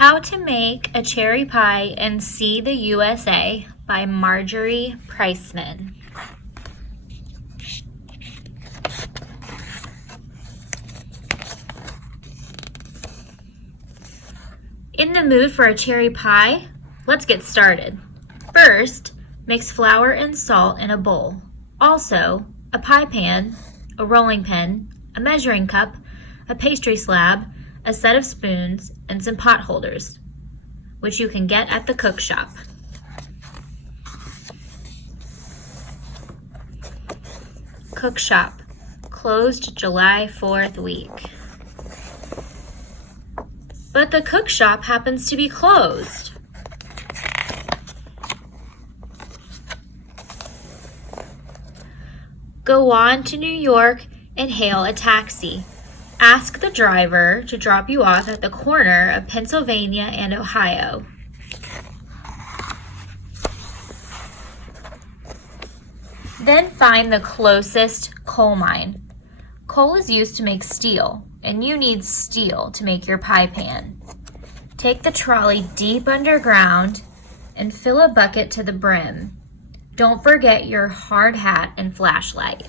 How to Make a Cherry Pie and See the USA by Marjorie Priceman. In the mood for a cherry pie? Let's get started. First, mix flour and salt in a bowl. Also, a pie pan, a rolling pin, a measuring cup, a pastry slab, a set of spoons, and some pot holders, which you can get at the cook shop. Cook shop, closed July 4th week. But the cook shop happens to be closed. Go on to New York and hail a taxi. Ask the driver to drop you off at the corner of Pennsylvania and Ohio. Then find the closest coal mine. Coal is used to make steel, and you need steel to make your pie pan. Take the trolley deep underground and fill a bucket to the brim. Don't forget your hard hat and flashlight.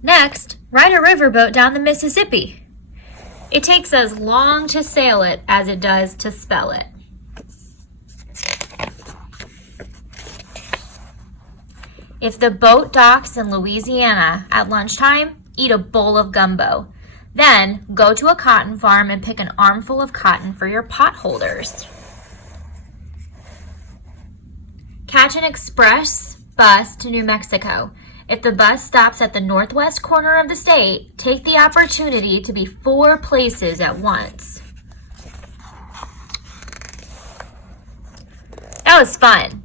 Next, ride a riverboat down the Mississippi. It takes as long to sail it as it does to spell it. If the boat docks in Louisiana at lunchtime, eat a bowl of gumbo. Then go to a cotton farm and pick an armful of cotton for your pot holders. Catch an express bus to New Mexico. If the bus stops at the northwest corner of the state, take the opportunity to be 4 places at once. That was fun.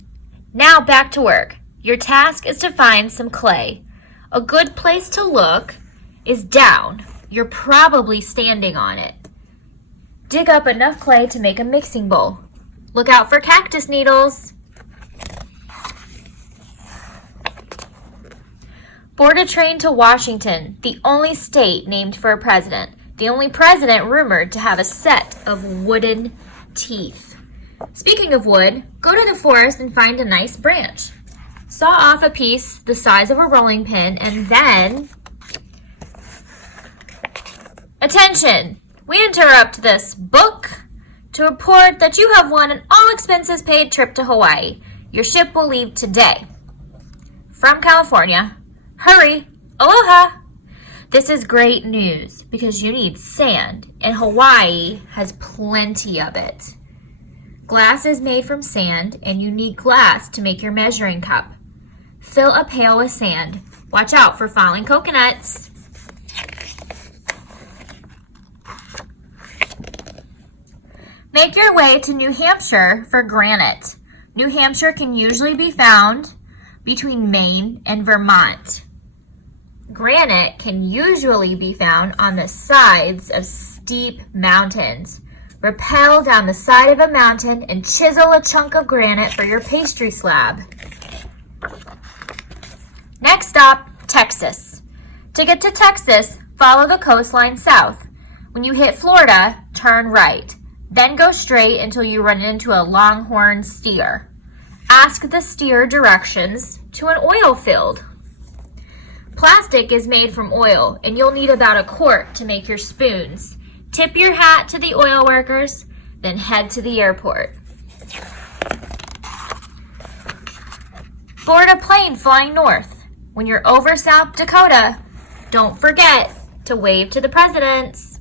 Now back to work. Your task is to find some clay. A good place to look is down. You're probably standing on it. Dig up enough clay to make a mixing bowl. Look out for cactus needles. Board a train to Washington, the only state named for a president. The only president rumored to have a set of wooden teeth. Speaking of wood, go to the forest and find a nice branch. Saw off a piece the size of a rolling pin and then... Attention! We interrupt this book to report that you have won an all-expenses-paid trip to Hawaii. Your ship will leave today. From California. Hurry! Aloha! This is great news because you need sand, and Hawaii has plenty of it. Glass is made from sand, and you need glass to make your measuring cup. Fill a pail with sand. Watch out for falling coconuts. Make your way to New Hampshire for granite. New Hampshire can usually be found between Maine and Vermont. Granite can usually be found on the sides of steep mountains. Rappel down the side of a mountain and chisel a chunk of granite for your pastry slab. Next stop, Texas. To get to Texas, follow the coastline south. When you hit Florida, turn right. Then go straight until you run into a longhorn steer. Ask the steer directions to an oil field. Plastic is made from oil, and you'll need about a quart to make your spoons. Tip your hat to the oil workers, then head to the airport. Board a plane flying north. When you're over South Dakota, don't forget to wave to the presidents.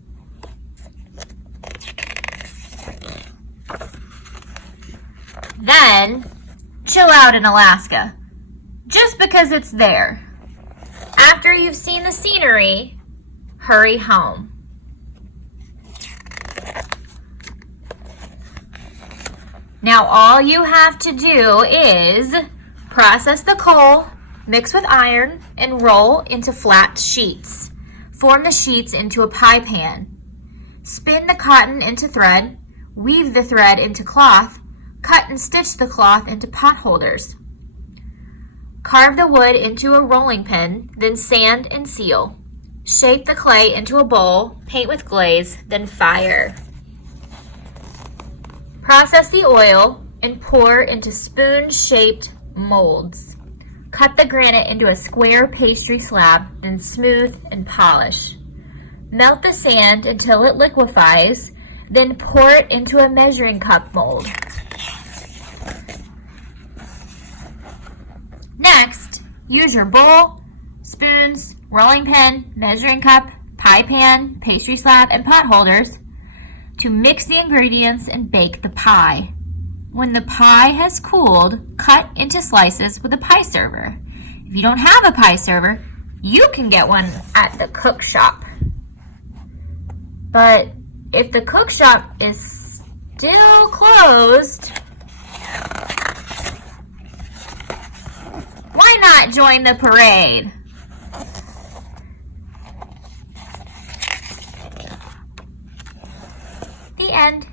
Then, chill out in Alaska, just because it's there. After you've seen the scenery, hurry home. Now all you have to do is process the coal, mix with iron, and roll into flat sheets. Form the sheets into a pie pan. Spin the cotton into thread, weave the thread into cloth, cut and stitch the cloth into pot holders. Carve the wood into a rolling pin, then sand and seal. Shape the clay into a bowl, paint with glaze, then fire. Process the oil and pour into spoon-shaped molds. Cut the granite into a square pastry slab, then smooth and polish. Melt the sand until it liquefies, then pour it into a measuring cup mold. Next, use your bowl, spoons, rolling pin, measuring cup, pie pan, pastry slab, and pot holders to mix the ingredients and bake the pie. When the pie has cooled, cut into slices with a pie server. If you don't have a pie server, you can get one at the cook shop. But if the cook shop is still closed, why not join the parade? The end.